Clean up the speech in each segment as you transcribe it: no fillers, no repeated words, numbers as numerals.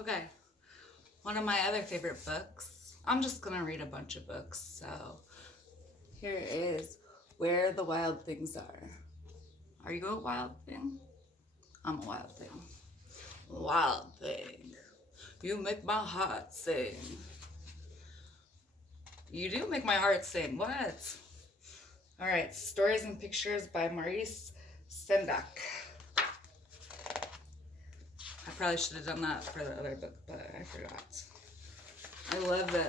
Okay, one of my other favorite books. I'm just gonna read a bunch of books. So here is Where the Wild Things Are. Are you a wild thing? I'm a wild thing. Wild thing. You make my heart sing. You do make my heart sing. What? All right, Stories and Pictures by Maurice Sendak. I probably should have done that for the other book, but I forgot. I love the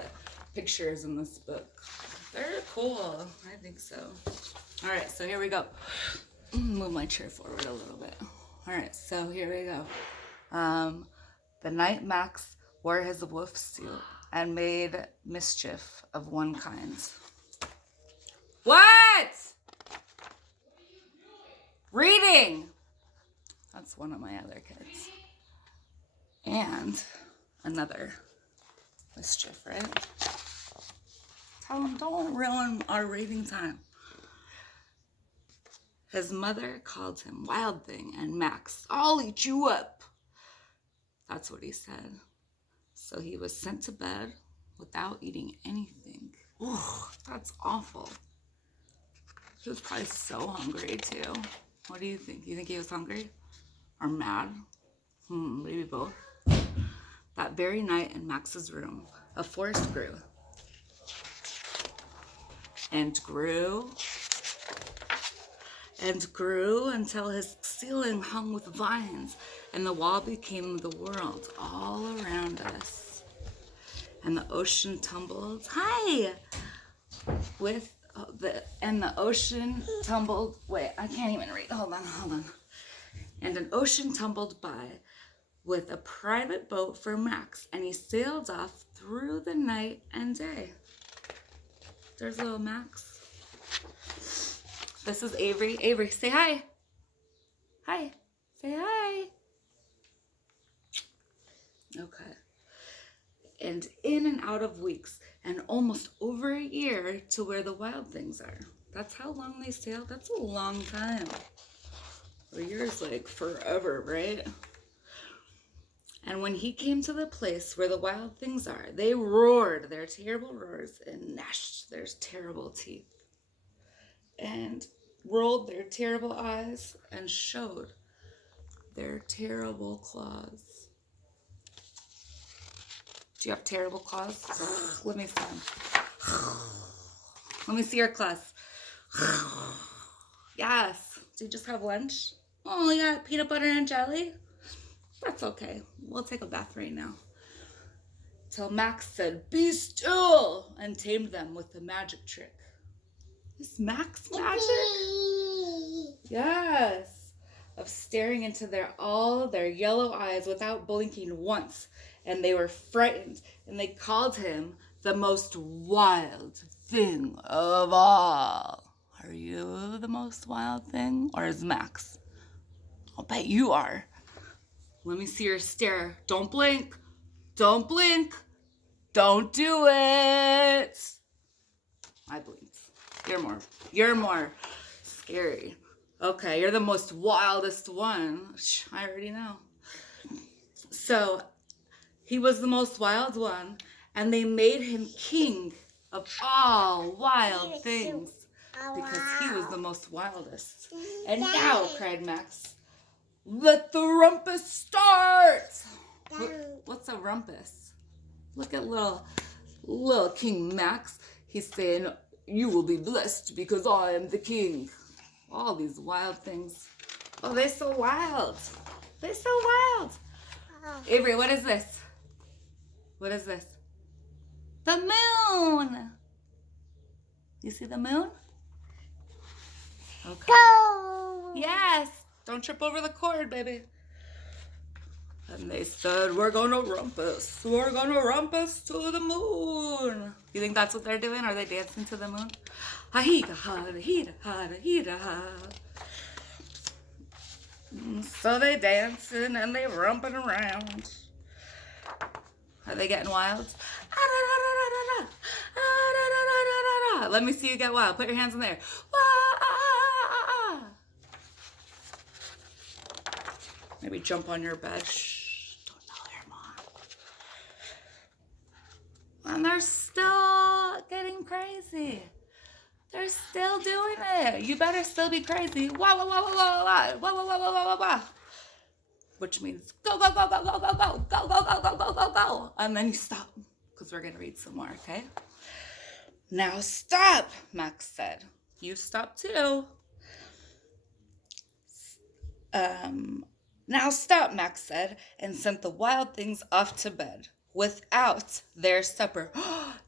pictures in this book. They're cool. I think so. All right, so here we go. Move my chair forward a little bit. All right, so here we go. The night Max wore his wolf suit and made mischief of one kind. What? Reading. That's one of my other kids. And another mischief, right? Tell them, don't ruin our reading time. His mother called him Wild Thing, and Max, I'll eat you up. That's what he said. So he was sent to bed without eating anything. Ooh, that's awful. He was probably so hungry too. What do you think? You think he was hungry or mad? Maybe both. That very night in Max's room, a forest grew and grew and grew until his ceiling hung with vines, and the wall became the world all around us. And the ocean tumbled, with the ocean tumbled, wait, I can't even read, hold on. And an ocean tumbled by with a private boat for Max, and he sailed off through the night and day. There's little Max. This is Avery. Avery, say hi. Hi. Say hi. Okay. And in and out of weeks, and almost over a year to where the wild things are. That's how long they sailed. That's a long time. A year's like forever, right? And when he came to the place where the wild things are, they roared their terrible roars and gnashed their terrible teeth and rolled their terrible eyes and showed their terrible claws. Do you have terrible claws? Let me see them. Let me see your claws. Yes. Did you just have lunch? Oh, you got peanut butter and jelly? That's okay. We'll take a bath right now. Till Max said, be still, and tamed them with the magic trick. Is Max magic? Yes. Of staring into all their yellow eyes without blinking once. And they were frightened, and they called him the most wild thing of all. Are you the most wild thing, or is Max? I'll bet you are. Let me see your stare. Don't blink. Don't blink. Don't do it. I blinked. You're more scary. Okay, you're the most wildest one. I already know. So he was the most wild one, and they made him king of all wild things because he was the most wildest. And now, cried Max, let the rumpus start. What's a rumpus? Look at little King Max. He's saying, you will be blessed because I am the king. All these wild things. Oh, they're so wild. They're so wild. Avery, what is this? What is this? The moon. You see the moon? Okay. Go. Yes. Don't trip over the cord, baby. And they said, we're going to rumpus. We're going to rumpus to the moon. You think that's what they're doing? Are they dancing to the moon? Ha-hee-da-ha-da-hee-da-ha-da-hee-da-ha. So they dancing and they rumping around. Are they getting wild? Let me see you get wild. Put your hands in there. Maybe jump on your bed. Shh, don't tell your mom. And they're still getting crazy. They're still doing it. You better still be crazy. Wah, wah, wah, wah, wah, wah, wah, wah, wah, wah, wah, wah, wah. Which means go, go, go, go, go, go, go, go, go, go, go, go, go, go. And then you stop, because we're going to read some more, okay? Now stop, Max said. You stop too. Now stop, Max said, and sent the wild things off to bed without their supper.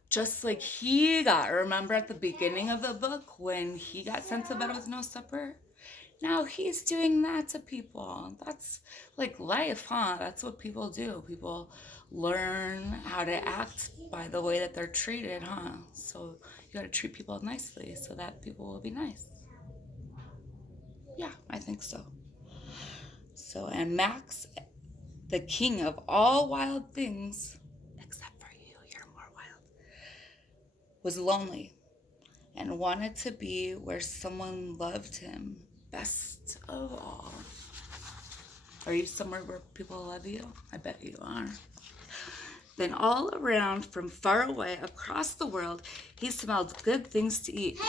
Just like he got. Remember at the beginning of the book when he got sent to bed with no supper? Now he's doing that to people. That's like life, huh? That's what people do. People learn how to act by the way that they're treated, huh? So you gotta treat people nicely so that people will be nice. Yeah, I think so. So, and Max, the king of all wild things, except for you, you're more wild, was lonely and wanted to be where someone loved him best of all. Are you somewhere where people love you? I bet you are. Then all around, from far away, across the world, he smelled good things to eat.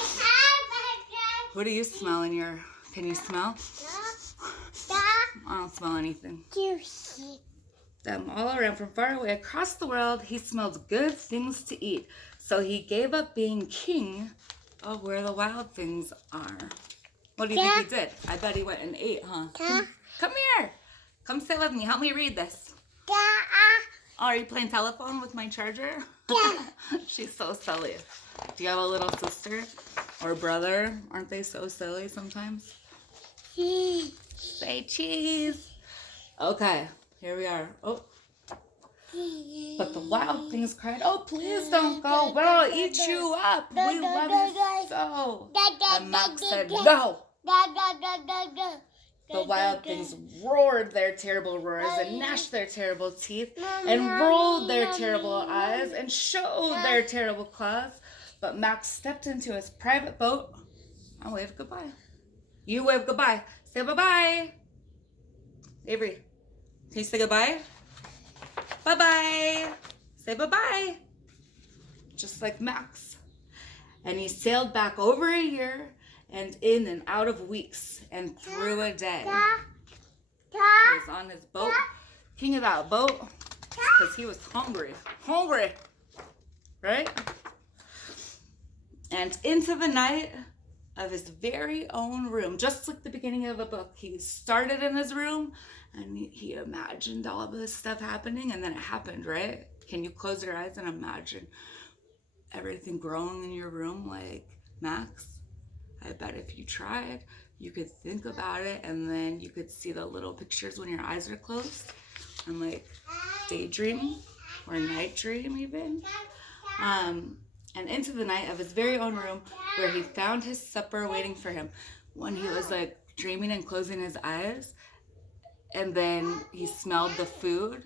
What do you smell in your, can you smell? I don't smell anything. Them all around, from far away, across the world, he smelled good things to eat. So he gave up being king of where the wild things are. What do you think he did? I bet he went and ate, huh? Come here. Come sit with me. Help me read this. Oh, are you playing telephone with my charger? She's so silly. Do you have a little sister or brother? Aren't they so silly sometimes? Say cheese. Okay, here we are. Oh. But the wild things cried, oh, please don't go. We'll eat you up. We love you so. And Max said, no. The wild things roared their terrible roars and gnashed their terrible teeth and rolled their terrible eyes and showed their terrible claws. But Max stepped into his private boat and waved goodbye. You wave goodbye. Say bye-bye. Avery, can you say goodbye? Bye-bye. Say bye-bye. Just like Max. And he sailed back over a year and in and out of weeks and through a day. He was on his boat, king of that boat, because he was hungry. Hungry. Right? And into the night of his very own room, just like the beginning of a book. He started in his room and he imagined all of this stuff happening, and then it happened, right? Can you close your eyes and imagine everything growing in your room like Max? I bet if you tried, you could think about it, and then you could see the little pictures when your eyes are closed and like daydream or night dream even. And into the night of his very own room where he found his supper waiting for him. When he was like dreaming and closing his eyes, and then he smelled the food,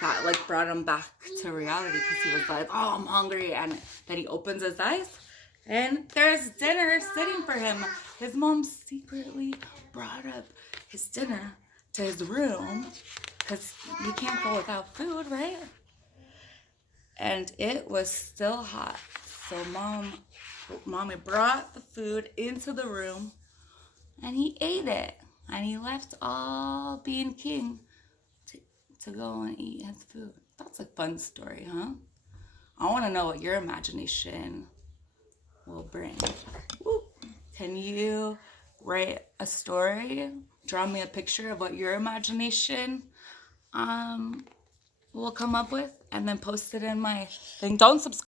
that like brought him back to reality, because he was like, oh, I'm hungry. And then he opens his eyes and there's dinner sitting for him. His mom secretly brought up his dinner to his room because you can't go without food, right? And it was still hot. So mommy brought the food into the room and he ate it. And he left all being king to go and eat his food. That's a fun story, huh? I want to know what your imagination will bring. Woo. Can you write a story? Draw me a picture of what your imagination will come up with, and then post it in my thing. Don't subscribe.